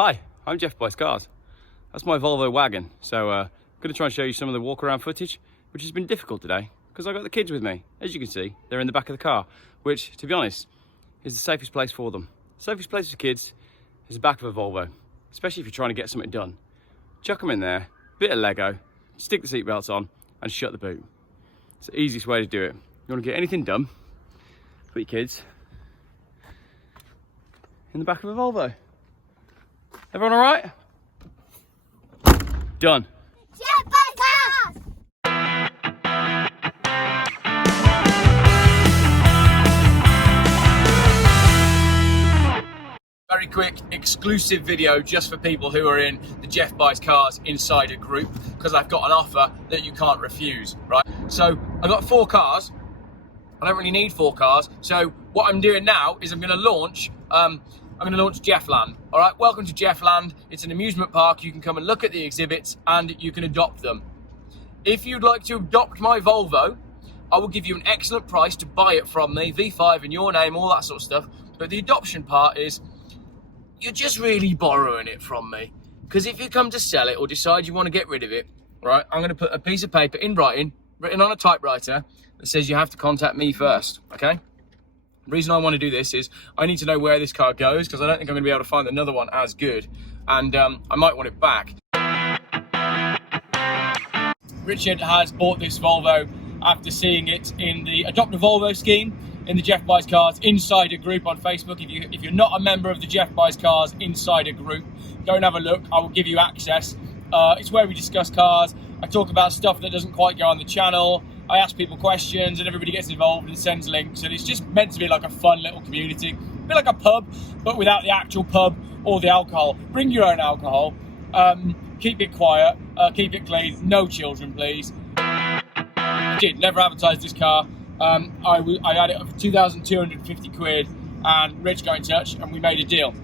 Hi, I'm Geoff Buys Cars. That's my Volvo wagon. So I'm going to try and show you some of the walk around footage, which has been difficult today because I've got the kids with me. As you can see, they're in the back of the car, which, to be honest, is the safest place for them. The safest place for kids is the back of a Volvo, especially if you're trying to get something done. Chuck them in there, bit of Lego, stick the seatbelts on and shut the boot. It's the easiest way to do it. You want to get anything done, put your kids in the back of a Volvo. Everyone all right? Done. Geoff Buys Cars! Very quick, exclusive video just for people who are in the Geoff Buys Cars Insider group, because I've got an offer that you can't refuse, right? So I've got 4 cars. I don't really need 4 cars. So what I'm doing now is I'm going to launch Geoffland. All right, welcome to Geoffland. It's an amusement park. You can come and look at the exhibits and you can adopt them. If you'd like to adopt my Volvo, I will give you an excellent price to buy it from me, V5 in your name, all that sort of stuff. But the adoption part is, you're just really borrowing it from me. Because if you come to sell it or decide you want to get rid of it, right, I'm going to put a piece of paper in writing, written on a typewriter, that says you have to contact me first, okay? The reason I want to do this is I need to know where this car goes, because I don't think I'm going to be able to find another one as good, and I might want it back. Richard has bought this Volvo after seeing it in the Adopt a Volvo scheme in the Geoff Buys Cars Insider group on Facebook. If you're not a member of the Geoff Buys Cars Insider group, go and have a look. I will give you access. It's where we discuss cars. I talk about stuff that doesn't quite go on the channel. I ask people questions and everybody gets involved and sends links, and it's just meant to be like a fun little community. A bit like a pub, but without the actual pub or the alcohol. Bring your own alcohol. Keep it quiet. Keep it clean. No children, please. I did never advertise this car. I had it for 2,250 quid, and Rich got in touch and we made a deal.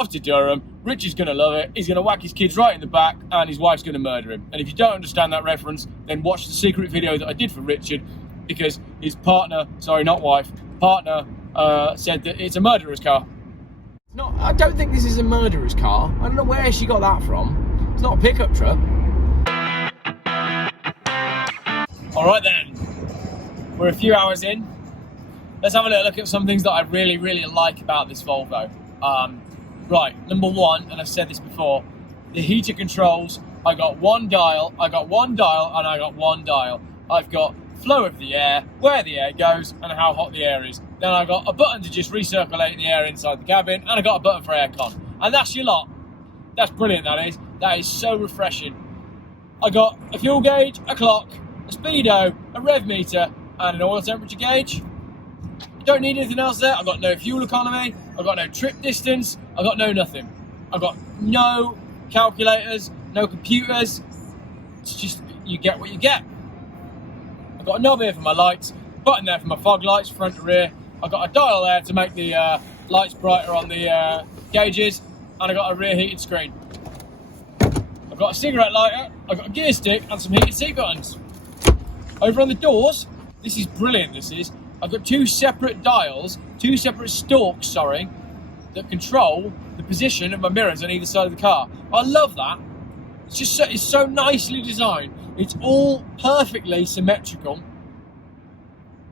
Off to Durham. Rich is going to love it. He's going to whack his kids right in the back, and his wife's going to murder him. And if you don't understand that reference, then watch the secret video that I did for Richard, because his partner, sorry, not wife, partner, said that it's a murderer's car. No, I don't think this is a murderer's car. I don't know where she got that from. It's not a pickup truck. All right then, we're a few hours in. Let's have a little look at some things that I really, really like about this Volvo. Right, number one, and I've said this before, the heater controls. I got one dial, and I got one dial. I've got flow of the air, where the air goes, and how hot the air is. Then I got a button to just recirculate the air inside the cabin, and I got a button for aircon. And that's your lot. That's brilliant, that is. That is so refreshing. I got a fuel gauge, a clock, a speedo, a rev meter, and an oil temperature gauge. Don't need anything else there. I've got no fuel economy, I've got no trip distance, I've got no nothing. I've got no calculators, no computers. It's just, you get what you get. I've got a knob here for my lights, a button there for my fog lights, front and rear. I've got a dial there to make the lights brighter on the gauges, and I've got a rear heated screen. I've got a cigarette lighter, I've got a gear stick, and some heated seat buttons. Over on the doors, this is brilliant, this is. I've got 2 separate dials, 2 separate stalks, sorry, that control the position of my mirrors on either side of the car. I love that. It's so nicely designed. It's all perfectly symmetrical.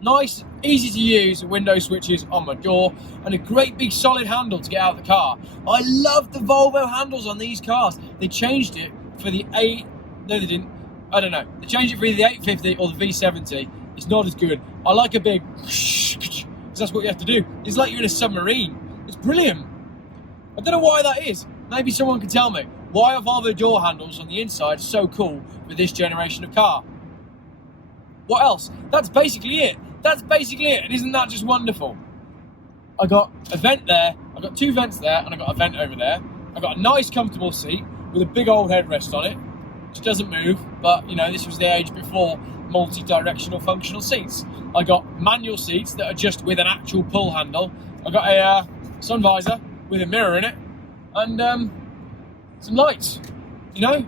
Nice, easy to use window switches on my door, and a great big solid handle to get out of the car. I love the Volvo handles on these cars. They changed it for the no they didn't, I don't know. They changed it for either the 850 or the V70. It's not as good. I like a big, because that's what you have to do. It's like you're in a submarine. It's brilliant. I don't know why that is. Maybe someone can tell me. Why are Volvo door handles on the inside so cool for this generation of car? What else? That's basically it. That's basically it. And isn't that just wonderful? I got a vent there, I got 2 vents there, and I got a vent over there. I've got a nice comfortable seat with a big old headrest on it, which doesn't move, but you know, this was the age before multi-directional functional seats. I got manual seats that are just with an actual pull handle. I got a sun visor with a mirror in it, and some lights. You know,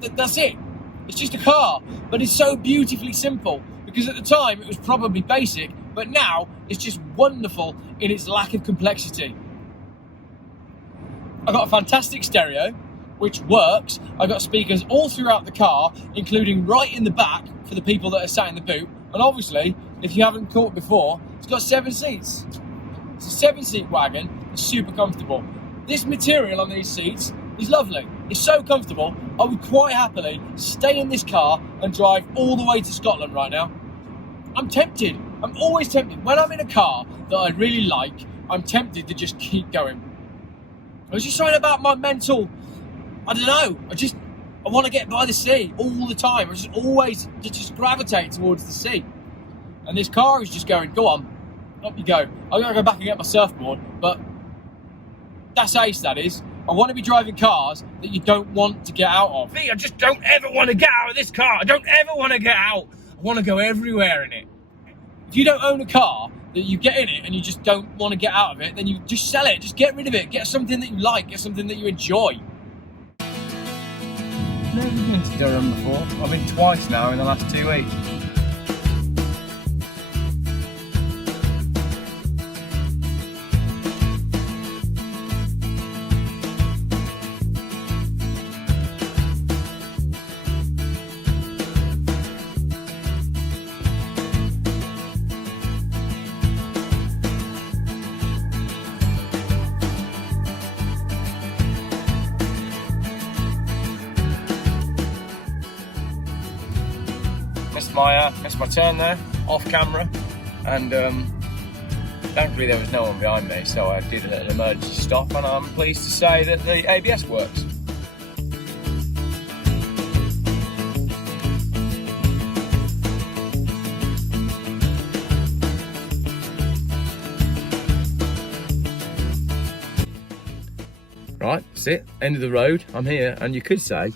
that's it. It's just a car, but it's so beautifully simple, because at the time it was probably basic, but now it's just wonderful in its lack of complexity. I got a fantastic stereo, which works. I got speakers all throughout the car, including right in the back for the people that are sat in the boot. And obviously, if you haven't caught before, it's got 7 seats. It's a 7-seat wagon. It's super comfortable. This material on these seats is lovely. It's so comfortable. I would quite happily stay in this car and drive all the way to Scotland right now. I'm tempted. I'm always tempted. When I'm in a car that I really like, I'm tempted to just keep going. I was just trying about my mental, I don't know, I want to get by the sea all the time. I just always just gravitate towards the sea. And this car is just going, go on, up you go. I'm going to go back and get my surfboard, but that's ace, that is. I want to be driving cars that you don't want to get out of. Me, I just don't ever want to get out of this car. I don't ever want to get out. I want to go everywhere in it. If you don't own a car that you get in it and you just don't want to get out of it, then you just sell it. Just get rid of it. Get something that you like. Get something that you enjoy. I've never been to Durham before. I've been twice now in the last 2 weeks. Missed my turn there, off camera, and thankfully there was no one behind me, so I did a little emergency stop, and I'm pleased to say that the ABS works. Right, that's it, end of the road, I'm here, and you could say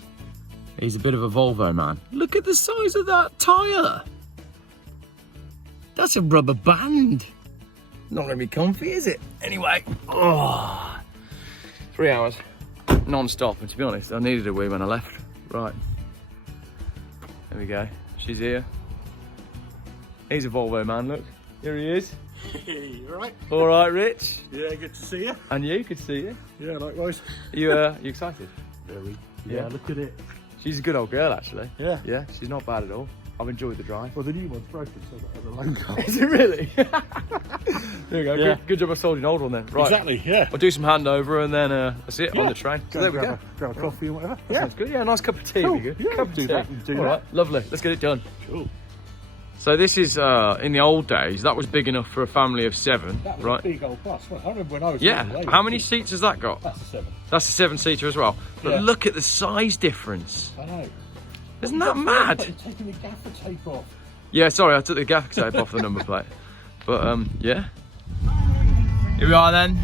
he's a bit of a Volvo man. Look at the size of that tyre. That's a rubber band. Not going to be comfy, is it? Anyway, 3 hours non-stop, and to be honest, I needed a wee when I left. Right, there we go. She's here. He's a Volvo man, look. Here he is. Hey, you alright? All right, Rich. Yeah, good to see you. And you, good to see you. Yeah, likewise. You excited? Very. Yeah. Look at it. She's a good old girl, actually. Yeah. Yeah, she's not bad at all. I've enjoyed the drive. Well, the new one's broken, so that was a loan car. Is it really? There we go. Yeah. Good job I sold you an old one then. Right. Exactly, yeah. I'll do some handover and then that's it, on the train. So there we go. Grab a coffee and whatever. That sounds good. Yeah, a nice cup of tea would be good. Yeah, Cup of do tea. that. Do All that. right, lovely. Let's get it done. Cool. So this is, in the old days, that was big enough for a family of 7, That was right? a big old bus. Well, I remember when I was Yeah. little, How many seats has that got? That's a 7. That's a 7-seater as well. But Yeah. look at the size difference. I know. Isn't that mad? You're taking the gaffer tape off. Yeah, sorry, I took the gaffer tape off the number plate. But yeah. Here we are then.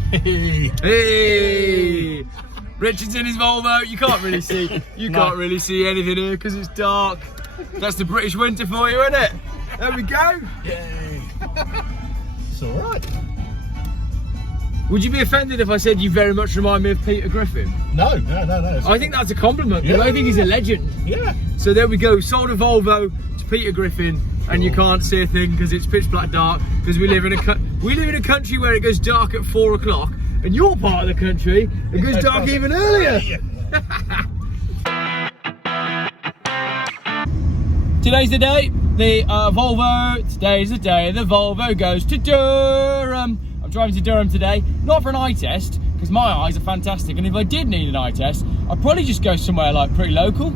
Hey! Richard's in his Volvo. You can't really see. You can't really see anything here because it's dark. That's the British winter for you, isn't it? There we go. Yay. It's alright. Would you be offended if I said you very much remind me of Peter Griffin? No. I think that's a compliment, because I think he's a legend. Yeah. So there we go, sold a Volvo to Peter Griffin, and you can't see a thing because it's pitch black dark, because we live in a country where it goes dark at 4 o'clock, and your part of the country, it goes dark even earlier. Today's the day, today's the day the Volvo goes to Durham. I'm driving to Durham today, not for an eye test, because my eyes are fantastic, and if I did need an eye test, I'd probably just go somewhere like pretty local.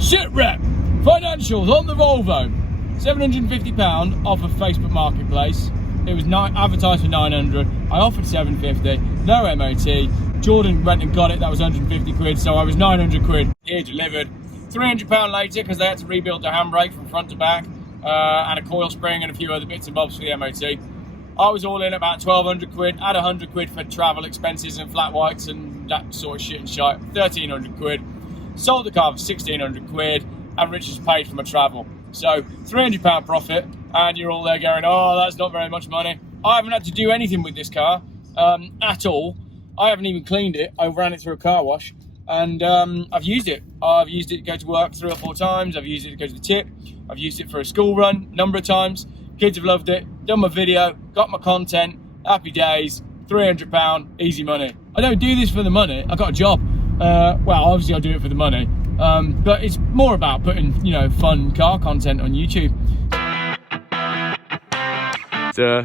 Sit rep, financials on the Volvo, £750 off of Facebook Marketplace. It was advertised for 900, I offered 750, no MOT. Jordan went and got it, that was 150 quid, so I was 900 quid. Here delivered. £300 later, because they had to rebuild the handbrake from front to back, and a coil spring and a few other bits and bobs for the MOT. I was all in about 1,200 quid, had 100 quid for travel expenses and flat whites and that sort of shit and shite, 1,300 quid. Sold the car for 1,600 quid, and Richard's paid for my travel. So £300 profit, and you're all there going, oh, that's not very much money. I haven't had to do anything with this car at all. I haven't even cleaned it. I ran it through a car wash, and I've used it. I've used it to go to work 3 or 4 times. I've used it to go to the tip. I've used it for a school run a number of times. Kids have loved it. Done my video, got my content. Happy days. £300, easy money. I don't do this for the money. I got a job. Well, obviously I do it for the money, but it's more about putting, you know, fun car content on YouTube.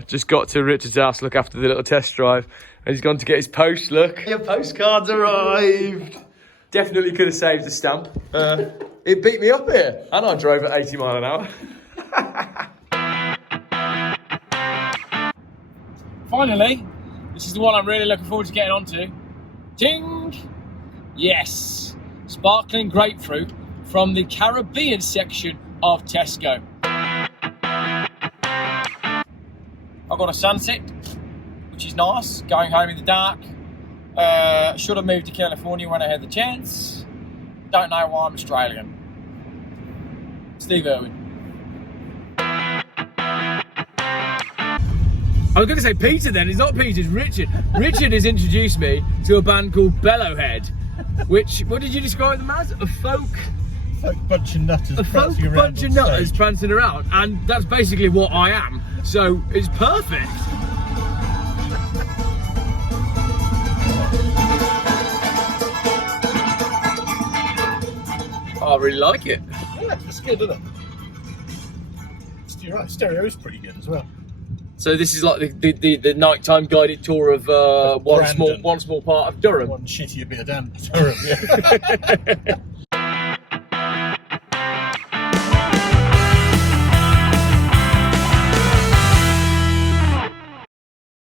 Just got to Richard's house, look after the little test drive, and he's gone to get his post. Look, your postcard's arrived. Definitely could have saved the stamp. It beat me up here, and I drove at 80 miles an hour. Finally, this is the one I'm really looking forward to getting onto. Ding! Yes, sparkling grapefruit from the Caribbean section of Tesco. I've got a Sunset, which is nice, going home in the dark. Should have moved to California when I had the chance. Don't know why I'm Australian. Steve Irwin. I was going to say Peter then, it's not Peter, it's Richard. Richard has introduced me to a band called Bellowhead, which, what did you describe them as? A folk bunch of nutters. A folk bunch of nutters prancing around, and that's basically what I am. So it's perfect. I really like it. Yeah, it's good, isn't it? You're right, stereo is pretty good as well. So this is like the nighttime guided tour of one small part of Durham. One shittier bit of Durham, yeah.